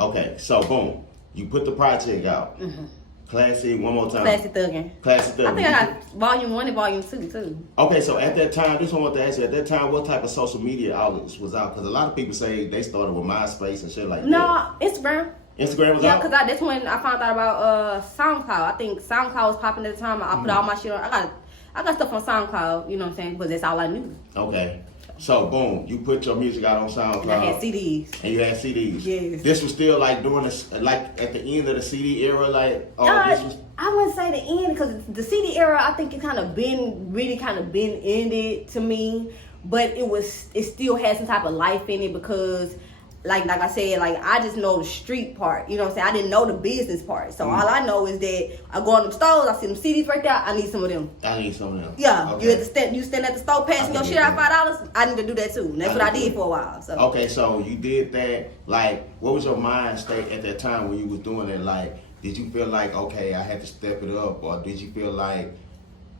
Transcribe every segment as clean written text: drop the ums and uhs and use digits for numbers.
Okay, so boom, you put the project out. Mm-hmm. Classic, one more time. Classic Thuggin'. Classic Thuggin'. I think I got volume 1 and volume 2 too. Okay, so at that time, this one I want to ask you, at that time, what type of social media outlets was out? Because a lot of people say they started with MySpace and shit like that. No, Instagram. Instagram was Yeah, out? because that's when I found out about SoundCloud. I think SoundCloud was popping at the time. I put all my shit on. I got stuff on SoundCloud, you know what I'm saying? Because that's all I knew. Okay. So, boom, you put your music out on SoundCloud. And I had CDs. And you had CDs. Yes. This was still like during this, like at the end of the CD era, like, this was... I wouldn't say the end because the CD era, I think it really kind of been ended to me, but it still had some type of life in it because, like I said, like I just know the street part. You know what I'm saying? I didn't know the business part, so all I know is that I go on them stores, I see them CDs right there. I need some of them. I need some of them. Yeah, Okay. you stand at the store passing your shit out $5. I need to do that too. And that's what I did for a while. So Okay, so you did that. Like, what was your mind state at that time when you was doing it? Like, did you feel like, okay, I had to step it up, or did you feel like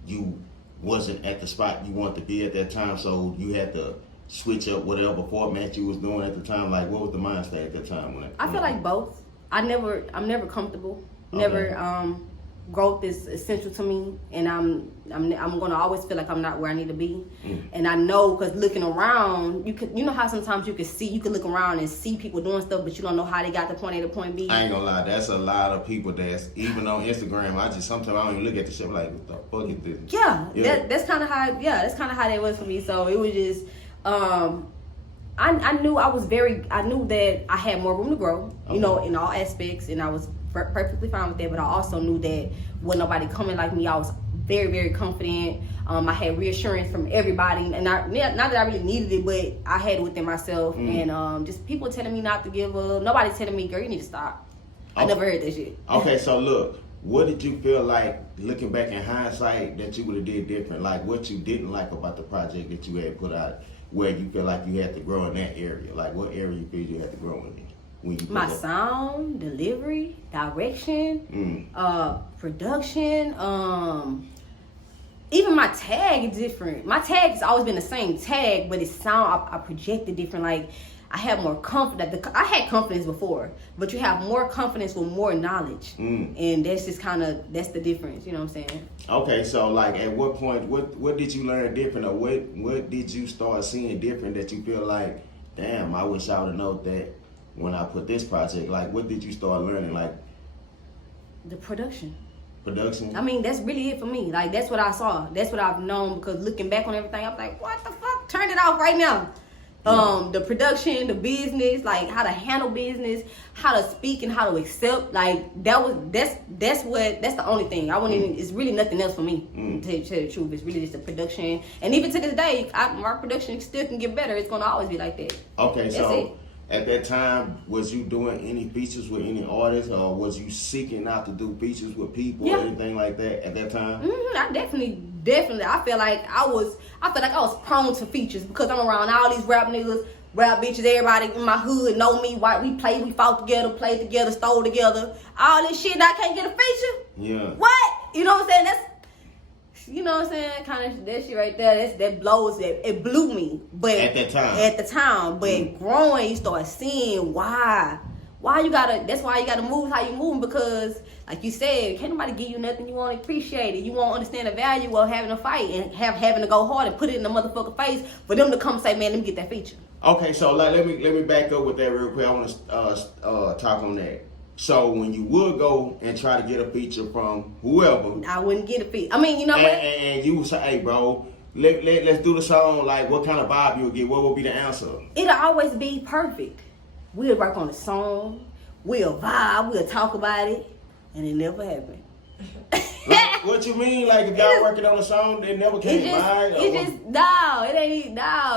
you wasn't at the spot you wanted to be at that time, so you had to switch up whatever format you was doing at the time? Like, what was the mind state at that time? I feel like both. I'm never comfortable. Okay. Never growth is essential to me, and I'm gonna always feel like I'm not where I need to be. And I know because looking around, you know how sometimes you can look around and see people doing stuff, but you don't know how they got to point A to point B. I ain't gonna lie, that's a lot of people that's even on Instagram. Sometimes I don't even look at the shit like, what the fuck is this? Yeah. That's kind of how that was for me. So it was just I knew that I had more room to grow, you know, in all aspects, and I was perfectly fine with that. But I also knew that with nobody coming like me, I was very, very confident. I had reassurance from everybody, and not that I really needed it, but I had it within myself. And just people telling me not to give up. Nobody telling me, girl, you need to stop. I never heard that shit. Okay, so look, what did you feel like looking back in hindsight that you would have did different? Like what you didn't like about the project that you had put out, where you feel like you had to grow in that area? Like what area you feel you had to grow in? My sound, delivery, direction, production, even my tag is different. My tag has always been the same tag, but it sound I projected different. Like I have more confidence. I had confidence before, but you have more confidence with more knowledge, and that's just that's the difference. You know what I'm saying? Okay, so like at what point, what did you learn different, or what did you start seeing different that you feel like, damn, I wish I would have known that when I put this project. Like what did you start learning? Like the production. I mean, that's really it for me. Like that's what I saw. That's what I've known, because looking back on everything, I'm like, what the fuck? Turn it off right now. The production, the business, like how to handle business, how to speak and how to accept, like that's the only thing. I wouldn't even, it's really nothing else for me, to tell you the truth. It's really just the production. And even to this day, my production still can get better. It's gonna always be like that. Okay, that's so it. At that time, was you doing any features with any artists, or was you seeking out to do features with people or anything like that at that time? I definitely. I feel like I was prone to features because I'm around all these rap niggas, rap bitches. Everybody in my hood know me. We fought together, played together, stole together. All this shit, and I can't get a feature. Yeah. What? You know what I'm saying? You know what I'm saying? Kind of that shit right there. That blows. It blew me. But at the time. But growing, you start seeing why you gotta. That's why you gotta move how you move, because, like you said, can't nobody give you nothing. You won't appreciate it. You won't understand the value of having a fight and having to go hard and put it in the motherfucker face for them to come say, man, let me get that feature. Okay, so like let me back up with that real quick. I want to talk on that. So when you would go and try to get a feature from whoever, I wouldn't get a feature. I mean, you know what? And you would say, hey, bro, let's do the song. Like, what kind of vibe you would get? What would be the answer? It'll always be perfect. We'll work on the song. We'll vibe. We'll talk about it. And it never happened. Like, what you mean? Like, if y'all working on a song, it never came by?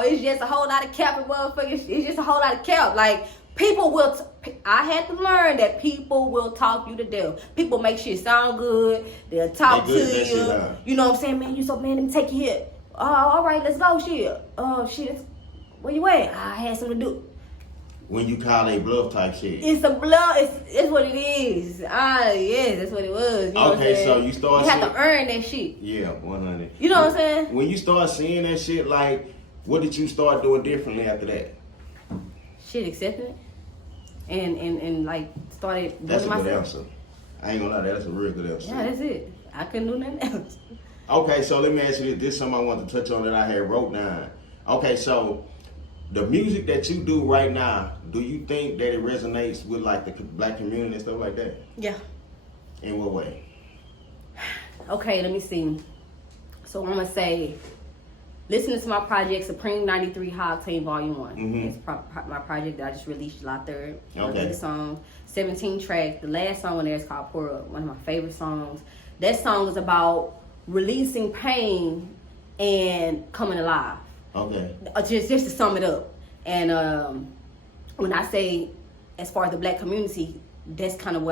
It's just a whole lot of cap and motherfuckers. It's just a whole lot of cap. Like, people will... I had to learn that people will talk you to death. People make shit sound good. They'll talk to you. You know what I'm saying? Man, you so, man, let me take you here. Oh, all right, let's go, shit. Oh, shit, where you at? I had something to do. When you call a bluff type shit. It's a bluff. It's what it is. Yes, that's what it was. You know okay, so you start. You have to earn that shit. Yeah, 100. You know what I'm saying? When you start seeing that shit, like, what did you start doing differently after that? Shit, accepting it. and like started That's a building good myself. answer. I ain't gonna lie, that's a real good answer. Yeah, that's it. I couldn't do nothing else. Okay, so let me ask you this. This is something I want to touch on that I had wrote down. Okay, so the music that you do right now, do you think that it resonates with like the black community and stuff like that? Yeah. In what way? Okay, let me see. So I'm gonna say, listen to my project Supreme 93 High Octane Volume 1. Mhm. It's my project that I just released July 3rd. Okay. The song, 17 tracks. The last song on there is called Pour Up, one of my favorite songs. That song is about releasing pain and coming alive. Okay. Just to sum it up. And when I say as far as the black community, that's kind of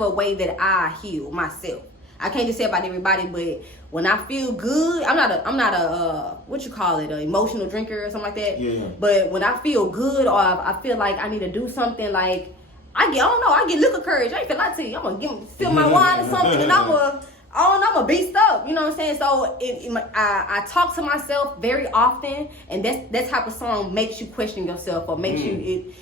a way that I heal myself. I can't just say about everybody, but when I feel good, I'm not a what you call it, an emotional drinker or something like that. Yeah. But when I feel good or I feel like I need to do something, like I get liquor courage. I ain't feel like to you. I'm gonna fill my wine or something, and I'm a beast up. You know what I'm saying? So I talk to myself very often, and that's type of song makes you question yourself or makes you.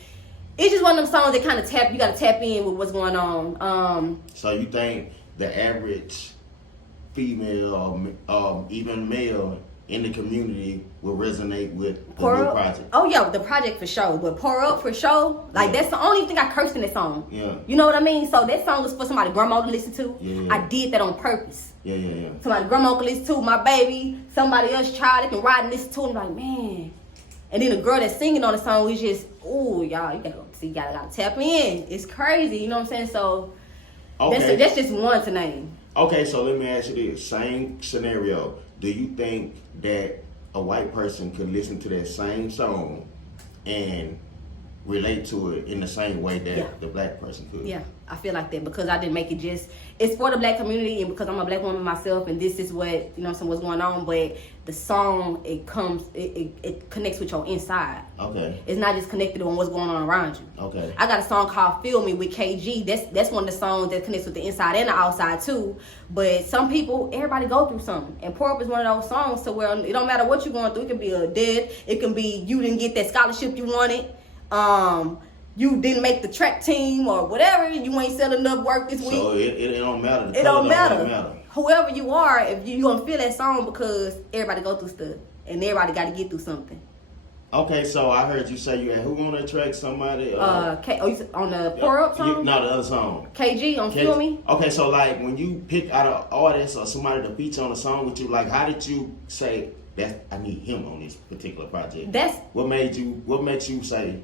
It's just one of them songs that kind of you got to tap in with what's going on. So you think the average female or even male in the community will resonate with the new project? Oh yeah, the project for sure. But Pour Up for sure. Like that's the only thing I cursed in that song. Yeah. You know what I mean? So that song was for somebody grandma to listen to. Yeah. I did that on purpose. Yeah. Somebody grandma can listen to, my baby, somebody else child, they can ride and listen to, and like, man. And then the girl that's singing on the song is just, ooh, y'all, you gotta tap in. It's crazy, you know what I'm saying? So Okay. that's just one to name. Okay, so let me ask you this. Same scenario. Do you think that a white person could listen to that same song and relate to it in the same way that the black person could? Yeah, I feel like that because I didn't make it it's for the black community and because I'm a black woman myself and this is what, you know, what's going on, but the song, it connects with your inside. Okay. It's not just connected on what's going on around you. Okay. I got a song called Feel Me with KG. That's one of the songs that connects with the inside and the outside too. But some people, everybody go through something. And Pour Up is one of those songs to where it don't matter what you're going through. It can be a death. It can be you didn't get that scholarship you wanted. You didn't make the track team or whatever. You ain't selling enough work this week. So it don't matter. It don't matter. Whoever you are, if you gonna feel that song because everybody go through stuff and everybody got to get through something. Okay, so I heard you say you had who on that track? Somebody? You said on the Pour Up song? No, the other song. KG on Feel Me. Okay, so like when you pick out an artist or somebody to feature on a song with you, like how did you say that I need him on this particular project? What makes you say,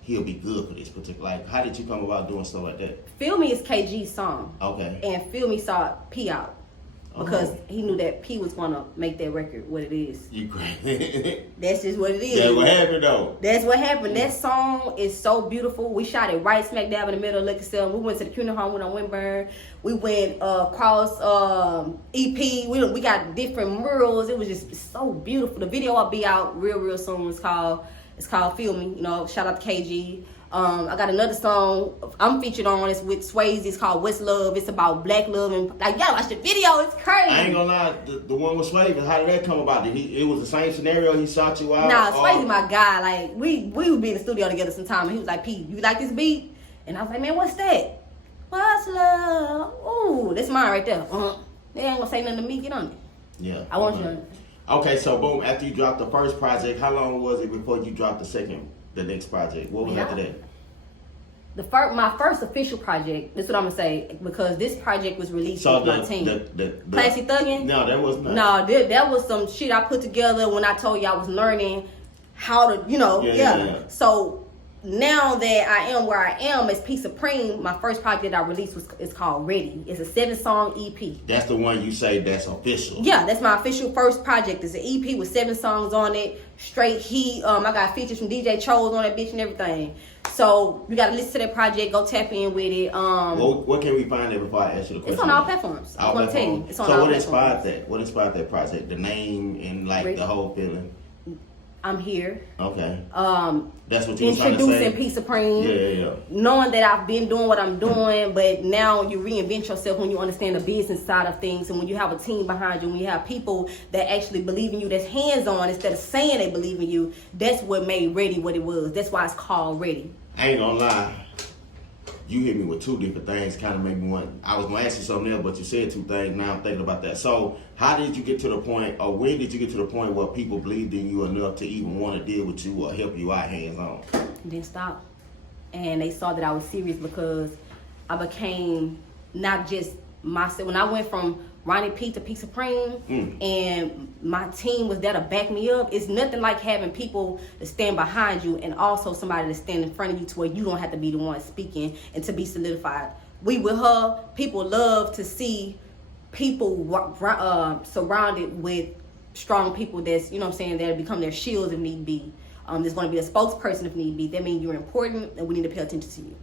he'll be good for this particular, like how did you come about doing stuff like that? Feel Me is KG's song. Okay. And Feel Me saw P out because he knew that P was gonna make that record what it is. You crazy. That's just what it is. That's what happened though. That's what happened. That song is so beautiful. We shot it right smack dab in the middle of Liquor Cell. We went to the funeral home, went on Winburn. We went across EP. We got different murals. It was just so beautiful. The video will be out real soon. It's called Feel Me. You know, shout out to KG. I got another song I'm featured on. It's with Swayze. It's called What's Love. It's about black love and like y'all watch the video. It's crazy. I ain't gonna lie. The one with Swayze. How did that come about? It was the same scenario. He shot you out. Nah, Swayze my guy. Like we would be in the studio together sometime, and he was like, "P, you like this beat?" And I was like, "Man, what's that? What's love? Ooh, that's mine right there. They ain't gonna say nothing to me. Get on it. Yeah. I want you on it." Okay, so boom. After you dropped the first project, how long was it before you dropped the next project? What was after that? My first official project. This is what I'm gonna say because this project was released with my team. Classy Thuggin'? No, that was not. No, that was some shit I put together when I told you I was learning how to, Yeah. So now that I am where I am as P Supreme, my first project I released is called Ready. It's a 7-song EP. That's the one you say that's official. Yeah, that's my official first project. It's an EP with 7 songs on it. Straight heat. I got features from DJ Chose on that bitch and everything. So you gotta listen to that project. Go tap in with it. What can we find there before I ask you the question? It's on all platforms. I'm gonna tell you. It's on all platforms. What inspired that project? The name and like the whole feeling. I'm here. Okay. That's what you was trying to Introducing say? Peace Supreme. Yeah. Knowing that I've been doing what I'm doing, but now you reinvent yourself when you understand the business side of things, and when you have a team behind you, when you have people that actually believe in you, that's hands-on instead of saying they believe in you. That's what made Ready what it was. That's why it's called Ready. I ain't gonna lie. You hit me with two different things, kind of made me want. I was gonna ask you something else, but you said two things. Now I'm thinking about that. So, how did you get to the point, or when did you get to the point where people believed in you enough to even want to deal with you or help you out hands on? Didn't stop, and they saw that I was serious because I became not just myself. When I went from Ronnie P to Peace Supreme, and my team was there to back me up. It's nothing like having people to stand behind you and also somebody to stand in front of you to where you don't have to be the one speaking and to be solidified. We with her, people love to see people surrounded with strong people that's, you know what I'm saying, that'll become their shields if need be. There's going to be a spokesperson if need be. That means you're important and we need to pay attention to you.